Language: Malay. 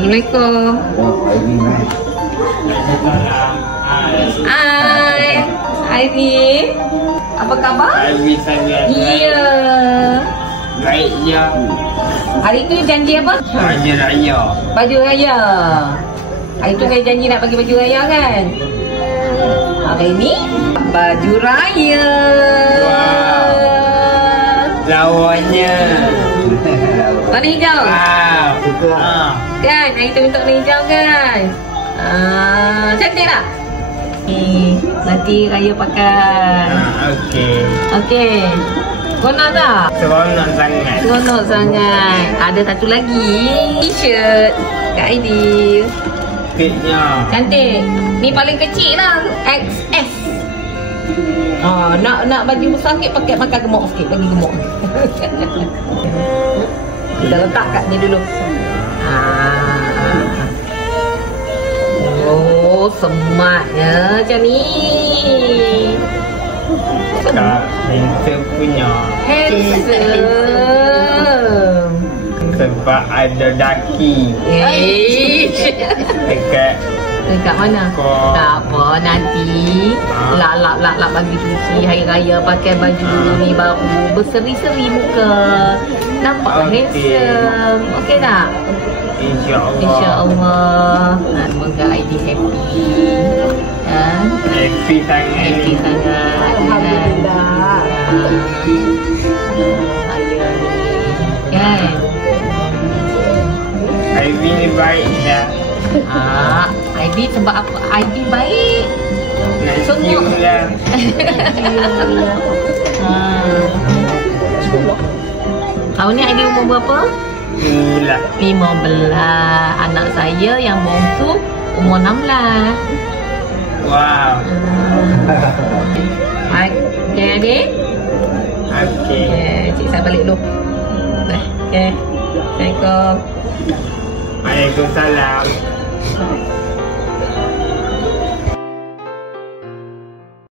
Assalamualaikum. Hai. Ivy. Apa khabar? Ivy saya. Ya. Baik je. Hari tu janji apa? Baju raya. Baju raya. Hari tu saya janji nak bagi baju raya kan? Hari ni baju raya. Wow. Lawannya. Warna hijau. Wow. Kan? Hari tu minta warna hijau kan? Cantik tak? Nanti raya pakai. Okey. Okey. Seronok tak? Seronok sangat. Seronok sangat. Ada satu lagi t-shirt Kak Aidil. Cantiknya. Cantik. Ni paling kecil lah, XS. Nak baju besar sikit pakai gemuk sikit, bagi gemuk. Kita letak kat ni dulu. Oh, sematnya macam ni. Kak handsome punya. Handsome. Sebab ada daki. Dekat mana? Tak apa, nanti lak bagi cuci hari raya pakai baju ni baru berseri-seri muka. Nampak handsome. Okey tak? InsyaAllah. InsyaAllah. Semoga Aidil happy. Happy sangat. Happy sangat. Alhamdulillah. Kan? Ivy ni baiknya. Ivy sebab apa? Ivy baik. Semua. Tahun ni Ivy umur berapa? 15. Anak saya yang bongsu umur 16. Wow. Okey adik. Okey. Cik saya balik dulu. Okey. Assalamualaikum. Waalaikumsalam.